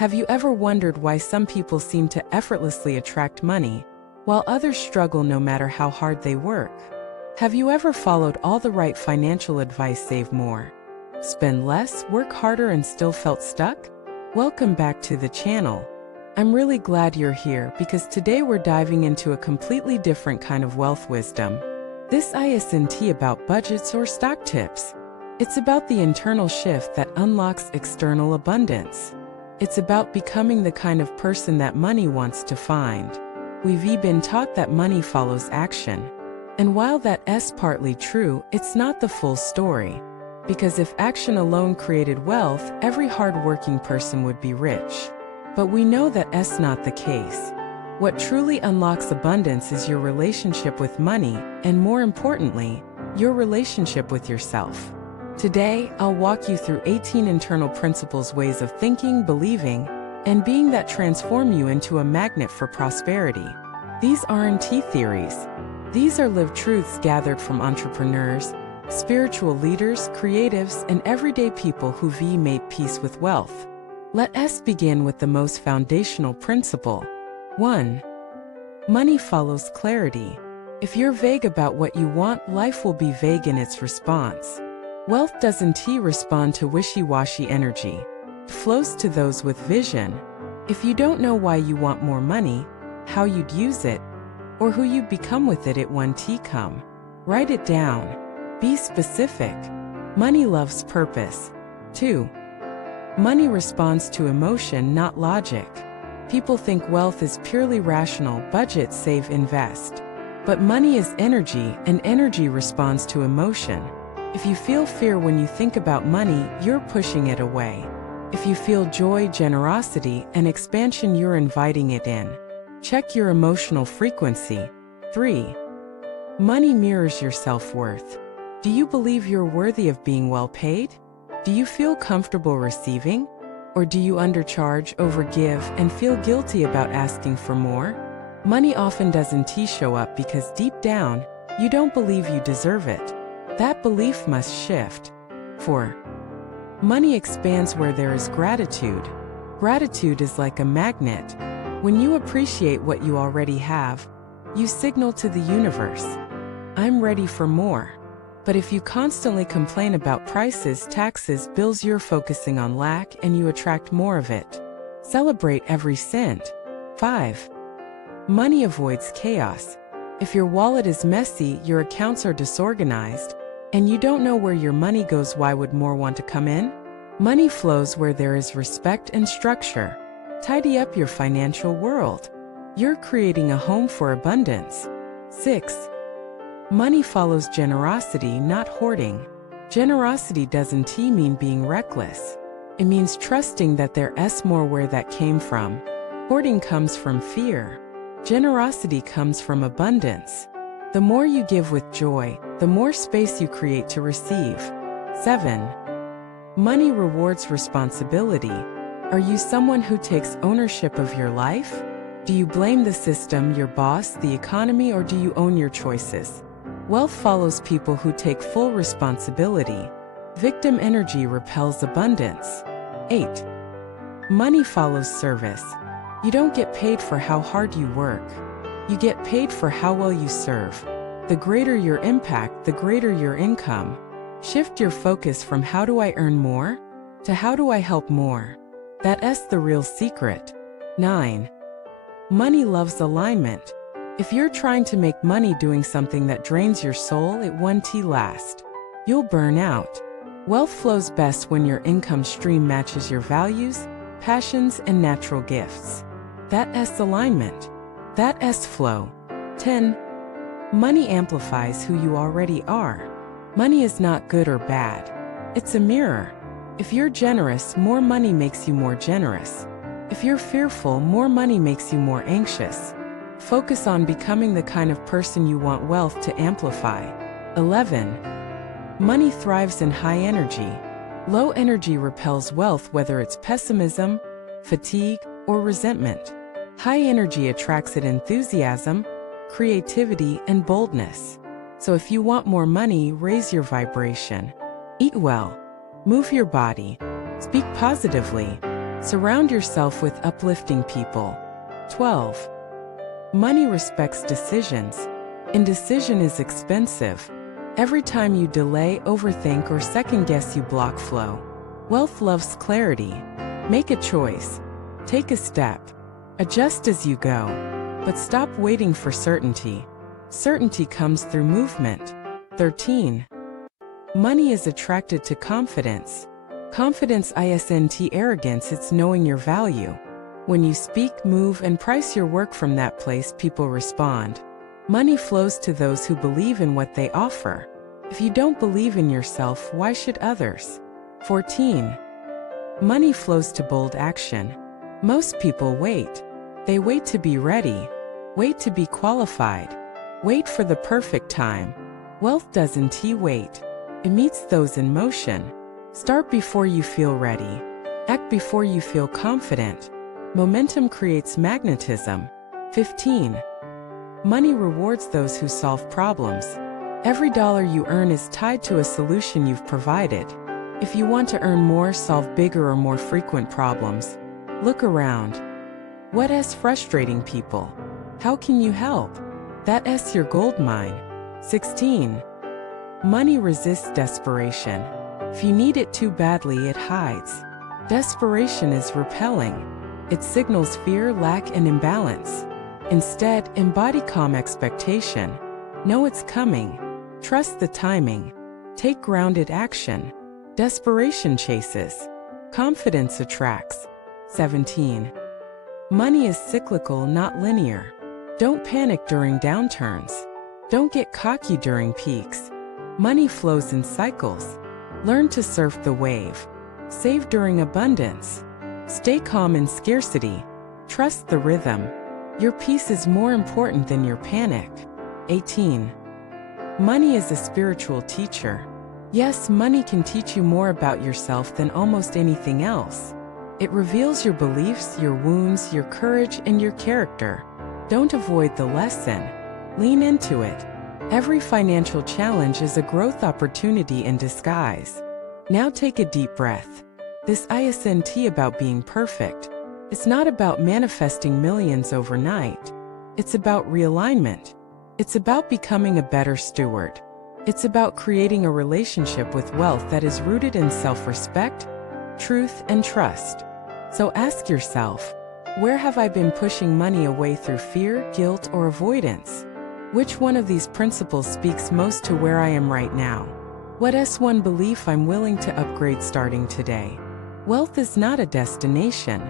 Have you ever wondered why some people seem to effortlessly attract money, while others struggle no matter how hard they work? Have you ever followed all the right financial advice: save more, spend less, work harder, and still felt stuck? Welcome back to the channel. I'm really glad you're here because today we're diving into a completely different kind of wealth wisdom. This isn't about budgets or stock tips. It's about the internal shift that unlocks external abundance. It's about becoming the kind of person that money wants to find. We've been taught that money follows action. And while that's partly true, it's not the full story. Because if action alone created wealth, every hard-working person would be rich. But we know that's not the case. What truly unlocks abundance is your relationship with money, and more importantly, your relationship with yourself. Today, I'll walk you through 18 internal principles, ways of thinking, believing, and being that transform you into a magnet for prosperity. These aren't theories. These are lived truths gathered from entrepreneurs, spiritual leaders, creatives, and everyday people who've made peace with wealth. Let us begin with the most foundational principle. 1. Money follows clarity. If you're vague about what you want, life will be vague in its response. Wealth doesn't respond to wishy-washy energy. It flows to those with vision. If you don't know why you want more money, how you'd use it, or who you'd become with it, won't come. Write it down. Be specific. Money loves purpose. 2. Money responds to emotion, not logic. People think wealth is purely rational: budget, save, invest. But money is energy, and energy responds to emotion. If you feel fear when you think about money, you're pushing it away. If you feel joy, generosity, and expansion, you're inviting it in. Check your emotional frequency. 3. Money mirrors your self-worth. Do you believe you're worthy of being well paid? Do you feel comfortable receiving? Or do you undercharge, overgive, and feel guilty about asking for more? Money often doesn't show up because deep down, you don't believe you deserve it. That belief must shift. 4. Money expands where there is gratitude. Gratitude is like a magnet. When you appreciate what you already have, you signal to the universe, "I'm ready for more." But if you constantly complain about prices, taxes, bills, you're focusing on lack and you attract more of it. Celebrate every cent. 5. Money avoids chaos. If your wallet is messy, your accounts are disorganized, and you don't know where your money goes, why would more want to come in? Money flows where there is respect and structure. Tidy up your financial world. You're creating a home for abundance. 6. Money follows generosity, not hoarding. Generosity doesn't mean being reckless. It means trusting that there's more where that came from. Hoarding comes from fear. Generosity comes from abundance. The more you give with joy, the more space you create to receive. 7. Money rewards responsibility. Are you someone who takes ownership of your life? Do you blame the system, your boss, the economy, or do you own your choices? Wealth follows people who take full responsibility. Victim energy repels abundance. 8. Money follows service. You don't get paid for how hard you work. You get paid for how well you serve. The greater your impact, the greater your income. Shift your focus from "how do I earn more?" to "how do I help more?" That's the real secret. 9. Money loves alignment. If you're trying to make money doing something that drains your soul, it won't last. You'll burn out. Wealth flows best when your income stream matches your values, passions, and natural gifts. That's alignment. That's flow. 10. Money amplifies who you already are. Money is not good or bad. It's a mirror. If you're generous, more money makes you more generous. If you're fearful, more money makes you more anxious. Focus on becoming the kind of person you want wealth to amplify. 11. Money thrives in high energy. Low energy repels wealth, whether it's pessimism, fatigue, or resentment. High energy attracts it: enthusiasm, creativity, and boldness. So if you want more money, raise your vibration. Eat well. Move your body. Speak positively. Surround yourself with uplifting people. 12. Money respects decisions. Indecision is expensive. Every time you delay, overthink, or second-guess, you block flow. Wealth loves clarity. Make a choice. Take a step. Adjust as you go. But stop waiting for certainty. Certainty comes through movement. 13. Money is attracted to confidence. Confidence isn't arrogance, it's knowing your value. When you speak, move, and price your work from that place, people respond. Money flows to those who believe in what they offer. If you don't believe in yourself, why should others? 14. Money flows to bold action. Most people wait. They wait to be ready. Wait to be qualified. Wait for the perfect time. Wealth doesn't wait. It meets those in motion. Start before you feel ready. Act before you feel confident. Momentum creates magnetism. 15. Money rewards those who solve problems. Every dollar you earn is tied to a solution you've provided. If you want to earn more, solve bigger or more frequent problems. Look around. What's frustrating people? How can you help? That's your gold mine. 16. Money resists desperation. If you need it too badly, it hides. Desperation is repelling. It signals fear, lack, and imbalance. Instead, embody calm expectation. Know it's coming. Trust the timing. Take grounded action. Desperation chases. Confidence attracts. 17. Money is cyclical, not linear. Don't panic during downturns. Don't get cocky during peaks. Money flows in cycles. Learn to surf the wave. Save during abundance. Stay calm in scarcity. Trust the rhythm. Your peace is more important than your panic. 18. Money is a spiritual teacher. Yes, money can teach you more about yourself than almost anything else. It reveals your beliefs, your wounds, your courage, and your character. Don't avoid the lesson. Lean into it. Every financial challenge is a growth opportunity in disguise. Now take a deep breath. This isn't about being perfect. It's not about manifesting millions overnight. It's about realignment. It's about becoming a better steward. It's about creating a relationship with wealth that is rooted in self-respect, truth, and trust. So ask yourself, where have I been pushing money away through fear, guilt, or avoidance? Which one of these principles speaks most to where I am right now? What's one belief I'm willing to upgrade starting today? Wealth is not a destination.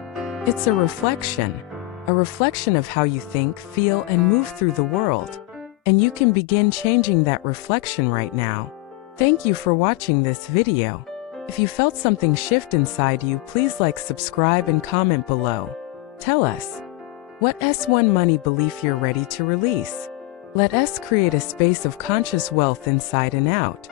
It's a reflection of how you think, feel, and move through the world. And you can begin changing that reflection right now. Thank you for watching this video. If you felt something shift inside you, please like, subscribe, and comment below. Tell us, what's one money belief you're ready to release? Let us create a space of conscious wealth inside and out.